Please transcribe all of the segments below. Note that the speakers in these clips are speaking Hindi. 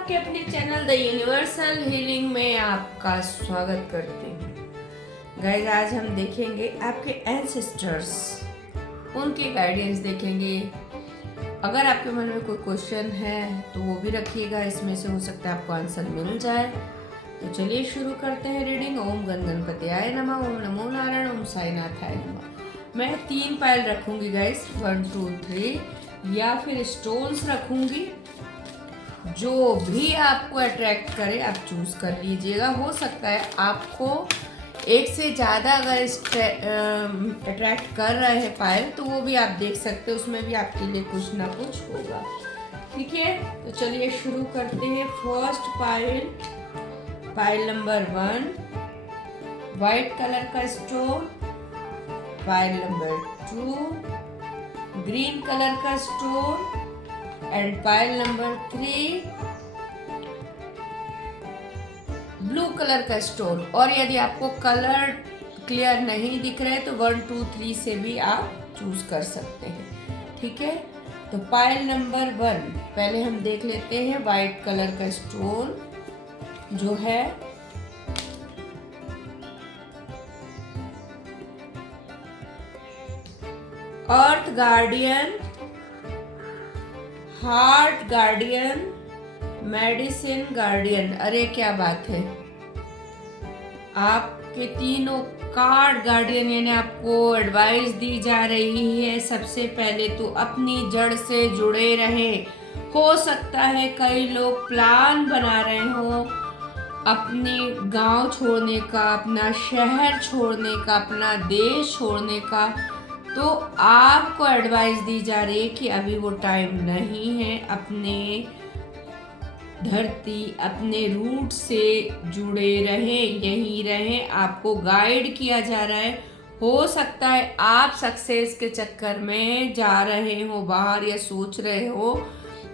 आपके अपने चैनल द यूनिवर्सल हीलिंग में आपका स्वागत करती हूँ। गाइस, आज हम देखेंगे आपके एंसेस्टर्स, उनके गाइडेंस देखेंगे। अगर आपके मन में कोई क्वेश्चन है तो वो भी रखिएगा, इसमें से हो सकता है आपको आंसर मिल जाए। तो चलिए शुरू करते हैं रीडिंग। ओम गण गणपतियाय नमः, ओम नमो नारायण, ओम साईनाथाय नमः। मैं 3 पायल रखूंगी गाइस, 1 2 3, या फिर स्टोन्स रखूंगी। जो भी आपको अट्रैक्ट करे आप चूज कर लीजिएगा। हो सकता है आपको एक से ज़्यादा अगर अट्रैक्ट कर रहे हैं पायल, तो वो भी आप देख सकते हैं, उसमें भी आपके लिए कुछ ना कुछ होगा। ठीक है, तो चलिए शुरू करते हैं। फर्स्ट पायल नंबर 1, वाइट कलर का स्टोन। पायल नंबर 2, ग्रीन कलर का स्टोन। एंड पायल नंबर 3, ब्लू कलर का स्टोन। और यदि आपको कलर क्लियर नहीं दिख रहे तो 1 2 3 से भी आप चूज कर सकते हैं। ठीक है, तो पायल नंबर 1 पहले हम देख लेते हैं। वाइट कलर का स्टोन जो है earth guardian, heart guardian, medicine guardian. अरे क्या बात है, आपके तीनों कार्ड गार्डियन, यानी आपको एडवाइस दी जा रही है सबसे पहले तो अपनी जड़ से जुड़े रहे। हो सकता है कई लोग प्लान बना रहे हो अपने गांव छोड़ने का, अपना शहर छोड़ने का, अपना देश छोड़ने का। तो आपको एडवाइस दी जा रही है कि अभी वो टाइम नहीं है। अपने धरती, अपने रूट से जुड़े रहें, यहीं रहें। आपको गाइड किया जा रहा है। हो सकता है आप सक्सेस के चक्कर में जा रहे हो बाहर, या सोच रहे हो,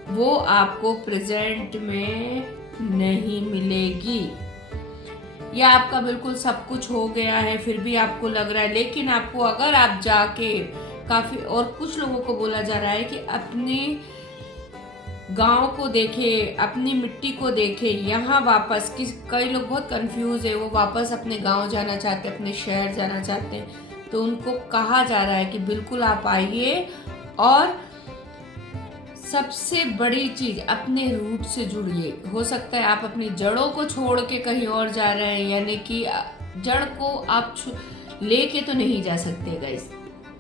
वो आपको प्रेजेंट में नहीं मिलेगी। या आपका बिल्कुल सब कुछ हो गया है फिर भी आपको लग रहा है। लेकिन आपको अगर आप जाके काफी, और कुछ लोगों को बोला जा रहा है कि अपने गांव को देखे, अपनी मिट्टी को देखे, यहाँ वापस कई लोग बहुत कंफ्यूज है, वो वापस अपने गांव जाना चाहते हैं, अपने शहर जाना चाहते हैं। तो उनको कहा जा रहा है कि बिल्कुल आप आइए, और सबसे बड़ी चीज अपने रूट से जुड़िए। हो सकता है आप अपनी जड़ों को छोड़ के कहीं और जा रहे हैं, यानी कि जड़ को आप लेके तो नहीं जा सकते गाइस,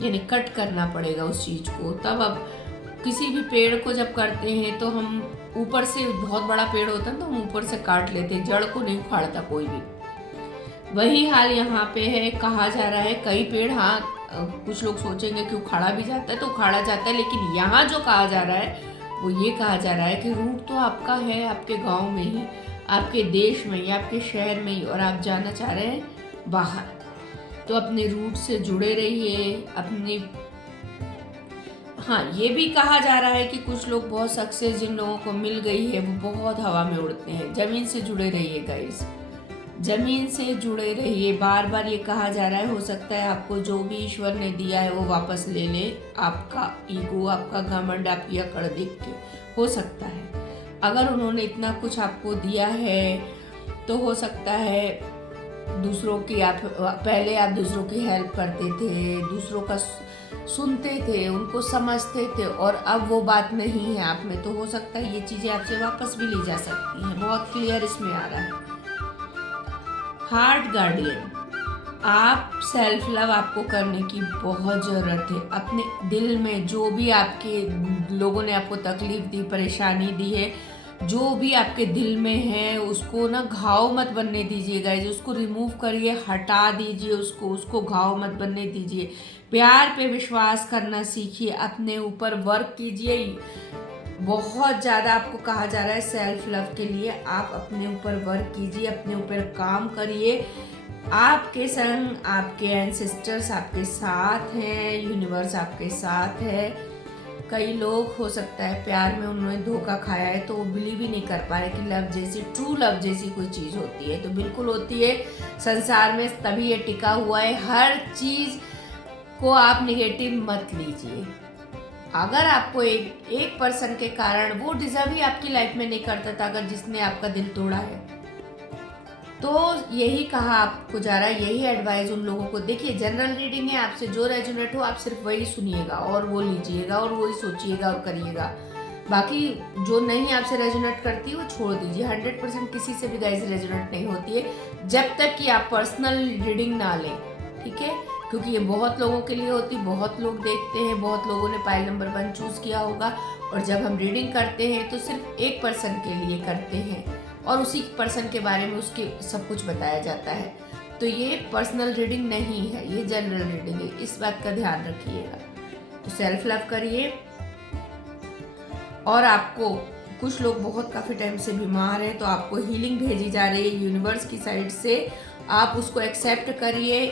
यानी कट करना पड़ेगा उस चीज को। तब अब किसी भी पेड़ को जब करते हैं तो हम ऊपर से, बहुत बड़ा पेड़ होता है तो हम ऊपर से काट लेते हैं, जड़ को नहीं उखाड़ता कोई भी। वही हाल यहाँ पे है। कहा जा रहा है कई पेड़, हाँ कुछ लोग सोचेंगे कि उखाड़ा भी जाता है, तो उखाड़ा जाता है, लेकिन यहाँ जो कहा जा रहा है वो ये कहा जा रहा है कि रूट तो आपका है आपके गांव में ही, आपके देश में ही, आपके शहर में ही, और आप जाना चाह रहे हैं बाहर। तो अपने रूट से जुड़े रहिए अपने। हाँ, ये भी कहा जा रहा है कि कुछ लोग, बहुत सक्सेस जिन लोगों को मिल गई है वो बहुत हवा में उड़ते हैं। जमीन से जुड़े रहिए गाइस, जमीन से जुड़े रहिए। बार बार ये कहा जा रहा है। हो सकता है आपको जो भी ईश्वर ने दिया है वो वापस ले ले। आपका ईगो, आपका घमंड, आपकी अकड़ देख के हो सकता है। अगर उन्होंने इतना कुछ आपको दिया है तो हो सकता है दूसरों की, आप पहले आप दूसरों की हेल्प करते थे, दूसरों का सुनते थे, उनको समझते थे, और अब वो बात नहीं है आप में। तो हो सकता है ये चीजें आपसे वापस भी ली जा सकती हैं। बहुत क्लियर इसमें आ रहा है। हार्ट गार्डियन, आप सेल्फ लव आपको करने की बहुत ज़रूरत है। अपने दिल में जो भी आपके लोगों ने आपको तकलीफ दी, परेशानी दी है, जो भी आपके दिल में है, उसको ना घाव मत बनने दीजिएगा। उसको रिमूव करिए, हटा दीजिए उसको घाव मत बनने दीजिए। प्यार पे विश्वास करना सीखिए, अपने ऊपर वर्क कीजिए। बहुत ज़्यादा आपको कहा जा रहा है सेल्फ लव के लिए आप अपने ऊपर वर्क कीजिए, अपने ऊपर काम करिए। आपके संग आपके एंसेस्टर्स आपके साथ हैं, यूनिवर्स आपके साथ है। कई लोग, हो सकता है प्यार में उन्होंने धोखा खाया है, तो वो बिलीव ही नहीं कर पा रहे कि लव जैसी, ट्रू लव जैसी कोई चीज़ होती है। तो बिल्कुल होती है संसार में, तभी ये टिका हुआ है। हर चीज़ को आप निगेटिव मत लीजिए। अगर आपको एक पर्सन के कारण वो डिजर्व ही आपकी लाइफ में नहीं करता था, अगर जिसने आपका दिल तोड़ा है, तो यही कहा आपको जा रहा है, यही एडवाइस उन लोगों को। देखिए जनरल रीडिंग है, आपसे जो रेजोनेट हो आप सिर्फ वही सुनिएगा और वो लीजिएगा और वही सोचिएगा और करिएगा। बाकी जो नहीं आपसे रेजोनेट करती है वो छोड़ दीजिए। 100% किसी से भी गाइस रेजोनेट नहीं होती है जब तक कि आप पर्सनल रीडिंग ना लें, ठीक है? क्योंकि ये बहुत लोगों के लिए होती, बहुत लोग देखते हैं, बहुत लोगों ने पाइल नंबर 1 चूज़ किया होगा, और जब हम रीडिंग करते हैं तो सिर्फ एक पर्सन के लिए करते हैं और उसी पर्सन के बारे में उसके सब कुछ बताया जाता है। तो ये पर्सनल रीडिंग नहीं है, ये जनरल रीडिंग है, इस बात का ध्यान रखिएगा। तो सेल्फ लव करिए। और आपको कुछ लोग बहुत काफ़ी टाइम से बीमार हैं, तो आपको हीलिंग भेजी जा रही है यूनिवर्स की साइड से, आप उसको एक्सेप्ट करिए।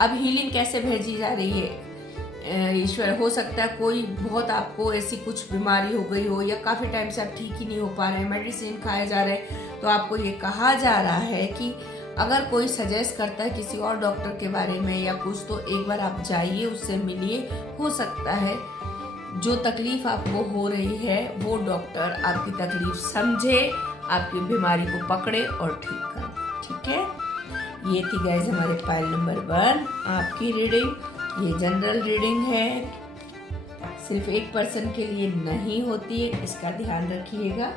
अब हीलिंग कैसे भेजी जा रही है? ईश्वर, हो सकता है कोई बहुत आपको ऐसी कुछ बीमारी हो गई हो या काफ़ी टाइम से आप ठीक ही नहीं हो पा रहे हैं, मेडिसिन खाए जा रहे हैं, तो आपको ये कहा जा रहा है कि अगर कोई सजेस्ट करता है किसी और डॉक्टर के बारे में या कुछ, तो एक बार आप जाइए, उससे मिलिए। हो सकता है जो तकलीफ आपको हो रही है वो डॉक्टर आपकी तकलीफ समझे, आपकी बीमारी को पकड़े और ठीक करे, ठीक है? ये थी गाइस हमारे पाइल नंबर 1 आपकी रीडिंग। ये जनरल रीडिंग है, सिर्फ एक पर्सन के लिए नहीं होती है, इसका ध्यान रखिएगा।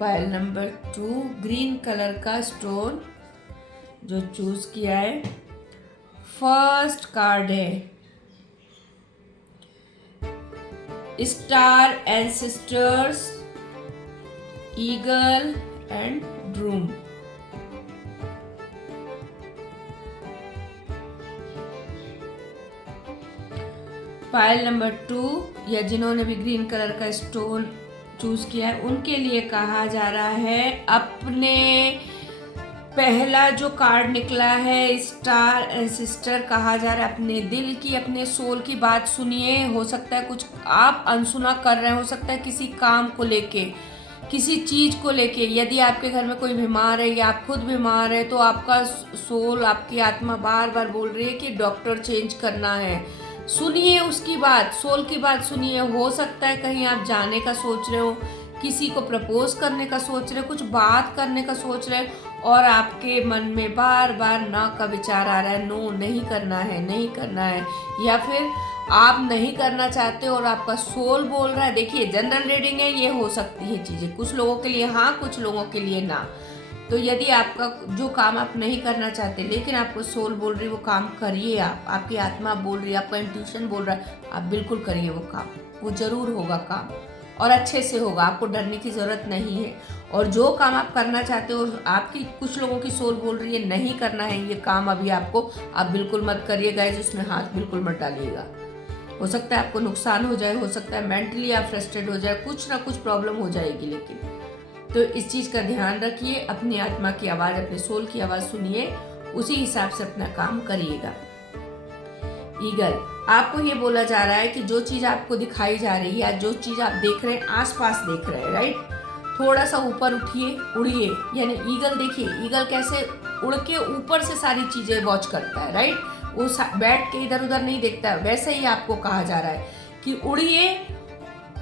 पाइल नंबर 2 ग्रीन कलर का स्टोन जो चूज किया है, फर्स्ट कार्ड है star, ancestors, eagle and Droom. Pile number 2 या जिन्होंने भी ग्रीन कलर का स्टोन चूज किया है उनके लिए कहा जा रहा है, अपने पहला जो कार्ड निकला है स्टार एंसेस्टर, कहा जा रहा है अपने दिल की, अपने सोल की बात सुनिए। हो सकता है कुछ आप अनसुना कर रहे हैं, हो सकता है किसी काम को लेके, किसी चीज़ को लेके। यदि आपके घर में कोई बीमार है या आप खुद बीमार है, तो आपका सोल, आपकी आत्मा बार बार बोल रही है कि डॉक्टर चेंज करना है। सुनिए उसकी बात, सोल की बात सुनिए। हो सकता है कहीं आप जाने का सोच रहे हो, किसी को प्रपोज करने का सोच रहे हो, कुछ बात करने का सोच रहे हो और आपके मन में बार बार ना का विचार आ रहा है, नो नहीं करना है, नहीं करना है, या फिर आप नहीं करना चाहते और आपका सोल बोल रहा है। देखिए जनरल रीडिंग है, ये हो सकती है चीज़ें, कुछ लोगों के लिए हाँ, कुछ लोगों के लिए ना। तो यदि आपका जो काम आप नहीं करना चाहते लेकिन आपको सोल बोल रही है वो काम करिए, आपकी आत्मा बोल रही है, आपका इंट्यूशन बोल रहा है, आप बिल्कुल करिए वो काम, वो जरूर होगा काम और अच्छे से होगा, आपको डरने की ज़रूरत नहीं है। और जो काम आप करना चाहते हो, आपकी कुछ लोगों की सोल बोल रही है नहीं करना है ये काम अभी आपको, आप बिल्कुल मत करिए गाइस, उसमें हाथ बिल्कुल मत डालिएगा। हो सकता है आपको नुकसान हो जाए, हो सकता है मेंटली आप फ्रस्ट्रेट हो जाए, कुछ ना कुछ प्रॉब्लम हो जाएगी। लेकिन तो इस चीज़ का ध्यान रखिए, अपनी आत्मा की आवाज़, अपने सोल की आवाज़ सुनिए, उसी हिसाब से अपना काम करिएगा। ईगल, आपको ये बोला जा रहा है कि जो चीज़ आपको दिखाई जा रही है या जो चीज़ आप देख रहे हैं, आसपास देख रहे हैं, राइट, थोड़ा सा ऊपर उठिए, उड़िए। यानी ईगल, देखिए ईगल कैसे उड़ के ऊपर से सारी चीज़ें वॉच करता है, राइट, वो बैठ के इधर उधर नहीं देखता है। वैसे ही आपको कहा जा रहा है कि उड़िए,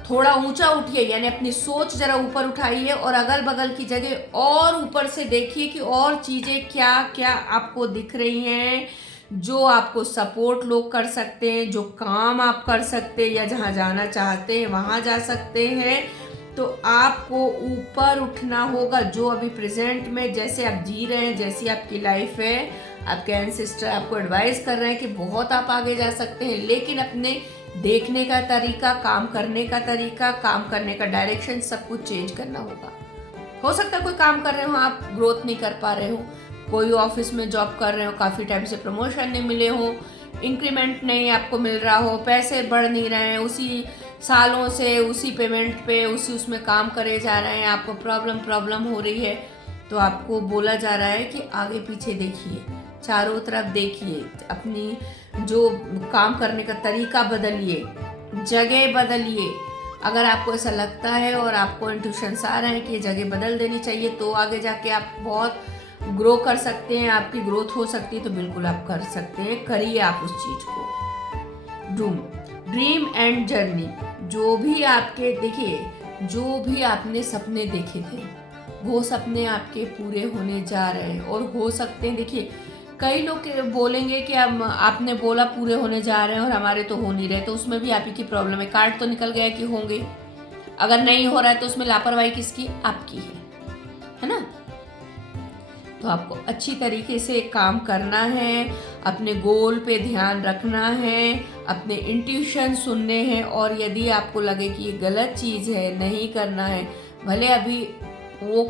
थोड़ा ऊंचा उठिए, यानी अपनी सोच जरा ऊपर उठाइए और अगल बगल की जगह और ऊपर से देखिए कि और चीज़ें क्या क्या आपको दिख रही हैं, जो आपको सपोर्ट लोग कर सकते हैं, जो काम आप कर सकते हैं या जहाँ जाना चाहते हैं वहाँ जा सकते हैं। तो आपको ऊपर उठना होगा, जो अभी प्रेजेंट में जैसे आप जी रहे हैं, जैसी आपकी लाइफ है, आपके एंसेस्टर आपको एडवाइस कर रहे हैं कि बहुत आप आगे जा सकते हैं, लेकिन अपने देखने का तरीका, काम करने का तरीका, काम करने का डायरेक्शन, सब कुछ चेंज करना होगा। हो सकता है कोई काम कर रहे हो आप ग्रोथ नहीं कर पा रहे हो, कोई ऑफिस में जॉब कर रहे हो, काफ़ी टाइम से प्रमोशन नहीं मिले हो, इंक्रीमेंट नहीं आपको मिल रहा हो, पैसे बढ़ नहीं रहे हैं, उसी सालों से उसी पेमेंट पे उसी उसमें काम करे जा रहे हैं, आपको प्रॉब्लम हो रही है। तो आपको बोला जा रहा है कि आगे पीछे देखिए, चारों तरफ देखिए, अपनी जो काम करने का तरीका बदलिए, जगह बदलिए। अगर आपको ऐसा लगता है और आपको इंट्यूशंस आ रहे हैं कि ये जगह बदल देनी चाहिए, तो आगे जाके आप बहुत ग्रो कर सकते हैं, आपकी ग्रोथ हो सकती है, तो बिल्कुल आप कर सकते हैं, करिए आप उस चीज़ को। ड्रूम, ड्रीम एंड जर्नी, जो भी आपके देखिए, जो भी आपने सपने देखे थे वो सपने आपके पूरे होने जा रहे हैं। और हो सकते हैं, देखिए कई लोग बोलेंगे कि अब आपने बोला पूरे होने जा रहे हैं और हमारे तो हो नहीं रहे, तो उसमें भी आप ही की प्रॉब्लम है। कार्ड तो निकल गया कि होंगे, अगर नहीं हो रहा है तो उसमें लापरवाही किसकी? आपकी है ना। तो आपको अच्छी तरीके से काम करना है, अपने गोल पे ध्यान रखना है, अपने इंट्यूशन सुनने हैं। और यदि आपको लगे कि ये गलत चीज़ है, नहीं करना है, भले अभी वो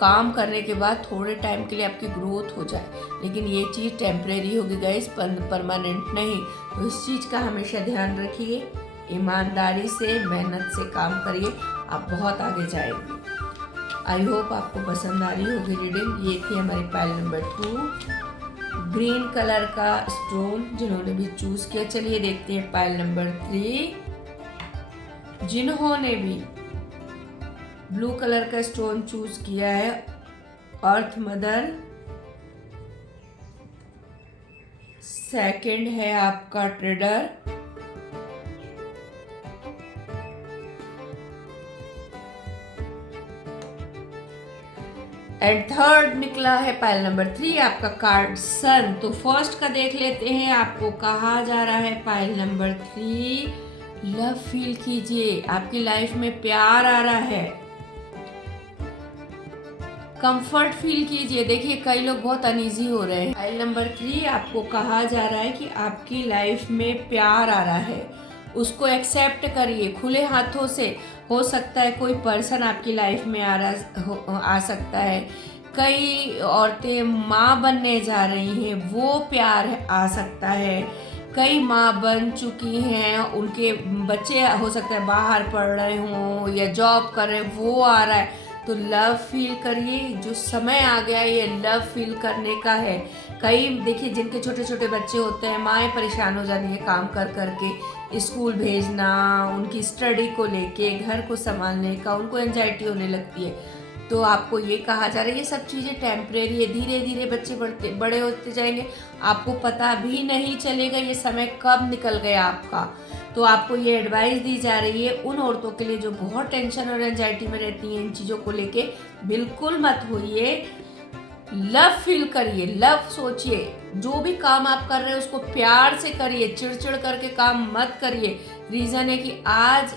काम करने के बाद थोड़े टाइम के लिए आपकी ग्रोथ हो जाए, लेकिन ये चीज़ टेम्परेरी होगी गाइस, परमानेंट नहीं। तो इस चीज़ का हमेशा ध्यान रखिए, ईमानदारी से मेहनत से काम करिए, आप बहुत आगे जाएंगे। आई होप आपको पसंद आ रही होगी रीडिंग। ये थी हमारी पाइल नंबर 2, ग्रीन कलर का स्टोन जिन्होंने भी चूज किया। चलिए देखते हैं पाइल नंबर 3, जिन्होंने भी ब्लू कलर का स्टोन चूज किया है, अर्थ मदर। सेकंड है आपका ट्रेडर, एंड थर्ड निकला है पाइल नंबर 3 आपका कार्ड सन। तो फर्स्ट का देख लेते हैं, आपको कहा जा रहा है पाइल नंबर 3, लव फील कीजिए, आपकी लाइफ में प्यार आ रहा है, कंफर्ट फील कीजिए। देखिए कई लोग बहुत अनईजी हो रहे हैं। पाइल नंबर 3 आपको कहा जा रहा है कि आपकी लाइफ में प्यार आ रहा है, उसको एक्सेप्ट करिए खुले हाथों से। हो सकता है कोई पर्सन आपकी लाइफ में आ सकता है। कई औरतें माँ बनने जा रही हैं, वो प्यार आ सकता है। कई माँ बन चुकी हैं, उनके बच्चे हो सकता है बाहर पढ़ रहे हों या जॉब कर रहे हैं, वो आ रहा है। तो लव फील करिए, जो समय आ गया ये लव फील करने का है। कई देखिए जिनके छोटे छोटे बच्चे होते हैं, माएँ परेशान हो जाती है काम कर करके, स्कूल भेजना, उनकी स्टडी को लेके, घर को संभालने का उनको एंजाइटी होने लगती है। तो आपको ये कहा जा रहा है ये सब चीज़ें टेम्परेरी है, धीरे धीरे बच्चे बड़े होते जाएंगे, आपको पता भी नहीं चलेगा ये समय कब निकल गया आपका। तो आपको ये एडवाइस दी जा रही है उन औरतों के लिए जो बहुत टेंशन और एंजाइटी में रहती हैं इन चीज़ों को लेके, बिल्कुल मत होइए, लव फील करिए, लव सोचिए, जो भी काम आप कर रहे हैं उसको प्यार से करिए, चिड़चिड़ करके काम मत करिए। रीज़न है कि आज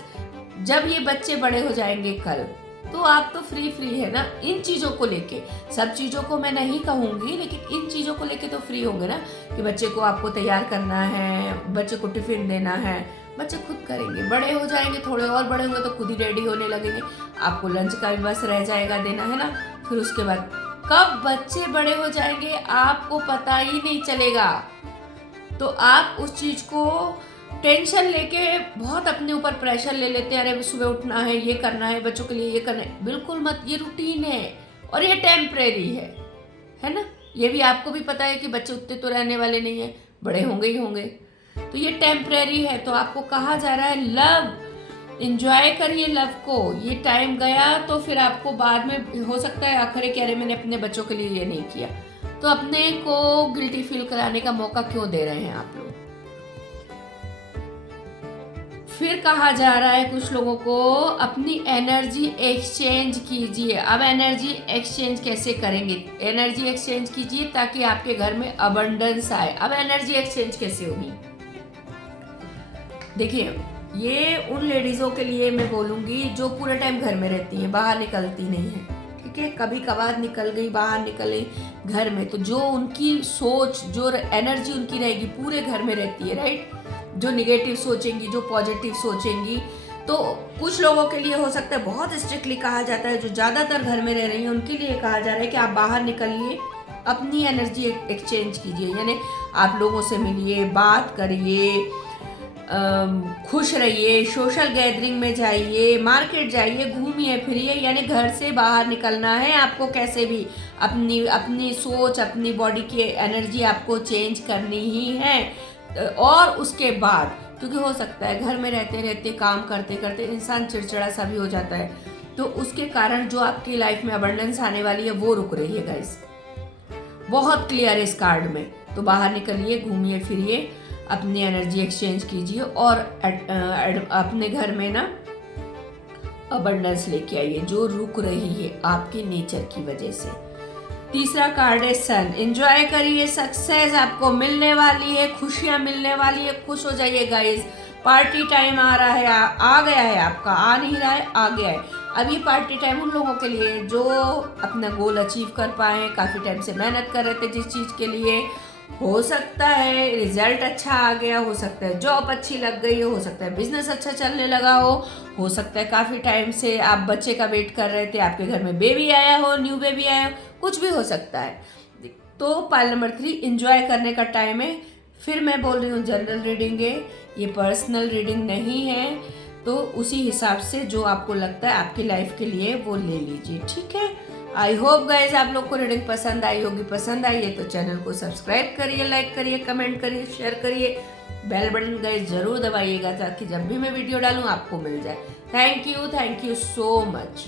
जब ये बच्चे बड़े हो जाएंगे कल, तो आप तो फ्री है ना इन चीज़ों को लेके। सब चीज़ों को मैं नहीं कहूँगी, लेकिन इन चीज़ों को लेके तो फ्री होंगे ना, कि बच्चे को आपको तैयार करना है, बच्चे को टिफिन देना है, बच्चे खुद करेंगे। बड़े हो जाएंगे, थोड़े और बड़े होंगे तो खुद ही रेडी होने लगेंगे, आपको लंच का भी बस रह जाएगा देना, है ना। फिर उसके बाद कब बच्चे बड़े हो जाएंगे आपको पता ही नहीं चलेगा। तो आप उस चीज़ को टेंशन लेके बहुत अपने ऊपर प्रेशर ले लेते हैं, अरे सुबह उठना है, ये करना है, बच्चों के लिए ये करना है। बिल्कुल मत, ये रूटीन है और ये टेम्परेरी है ना। ये भी आपको भी पता है कि बच्चे उतने तो रहने वाले नहीं है, बड़े होंगे ही होंगे, तो ये टेम्परेरी है। तो आपको कहा जा रहा है लव, इंजॉय करिए लव को। ये टाइम गया तो फिर आपको बाद में हो सकता है आखिर कि अरे मैंने अपने बच्चों के लिए ये नहीं किया, तो अपने को गिल्टी फील कराने का मौका क्यों दे रहे हैं आप लोग। फिर कहा जा रहा है कुछ लोगों को अपनी एनर्जी एक्सचेंज कीजिए। अब एनर्जी एक्सचेंज कैसे करेंगे? एनर्जी एक्सचेंज कीजिए ताकि आपके घर में अबंडेंस आए। अब एनर्जी एक्सचेंज कैसे होगी? देखिए ये उन लेडीज़ों के लिए मैं बोलूँगी जो पूरे टाइम घर में रहती हैं, बाहर निकलती नहीं है, ठीक है। कभी कभार निकल गई, बाहर निकल गई घर में, तो जो उनकी सोच, जो एनर्जी उनकी रहेगी पूरे घर में रहती है, राइट। जो निगेटिव सोचेंगी, जो पॉजिटिव सोचेंगी। तो कुछ लोगों के लिए हो सकता है बहुत स्ट्रिक्टली कहा जाता है, जो ज़्यादातर घर में रह रही हैं उनके लिए कहा जा रहा है कि आप बाहर निकलिए, अपनी एनर्जी एक्सचेंज कीजिए, यानी आप लोगों से मिलिए, बात करिए, खुश रहिए, सोशल गैदरिंग में जाइए, मार्केट जाइए, घूमिए फिरिए, यानी घर से बाहर निकलना है आपको। कैसे भी अपनी सोच, अपनी बॉडी की एनर्जी आपको चेंज करनी ही है। और उसके बाद, क्योंकि हो सकता है घर में रहते रहते, काम करते करते इंसान चिड़चिड़ा सा भी हो जाता है, तो उसके कारण जो आपकी लाइफ में अबंडेंस आने वाली है वो रुक रही है गाइस। बहुत क्लियर है इस कार्ड में। तो बाहर निकलिए, घूमिए फिरिए, अपनी एनर्जी एक्सचेंज कीजिए और अपने घर में ना अबंडेंस लेके आइए जो रुक रही है आपके नेचर की वजह से। तीसरा कार्ड है सन। एंजॉय करिए, सक्सेस आपको मिलने वाली है, खुशियां मिलने वाली है, खुश हो जाइए गाइस। पार्टी टाइम आ रहा है, आ गया है आपका, आ नहीं रहा है, आ गया है। अब ये पार्टी टाइम उन लोगों के लिए जो अपना गोल अचीव कर पाए, काफ़ी टाइम से मेहनत कर रहे थे जिस चीज़ के लिए। हो सकता है रिजल्ट अच्छा आ गया, हो सकता है जॉब अच्छी लग गई हो सकता है बिजनेस अच्छा चलने लगा हो सकता है काफ़ी टाइम से आप बच्चे का वेट कर रहे थे, आपके घर में बेबी आया हो, न्यू बेबी आया हो, कुछ भी हो सकता है। तो पाइल नंबर 3 एंजॉय करने का टाइम है। फिर मैं बोल रही हूँ जनरल रीडिंग है, ये पर्सनल रीडिंग नहीं है, तो उसी हिसाब से जो आपको लगता है आपकी लाइफ के लिए वो ले लीजिए, ठीक है। आई होप गाइज आप लोग को रीडिंग पसंद आई होगी। पसंद आई है तो चैनल को सब्सक्राइब करिए, लाइक करिए, कमेंट करिए, शेयर करिए, बेल बटन गाइज जरूर दबाइएगा ताकि जब भी मैं वीडियो डालूँ आपको मिल जाए। Thank you so much.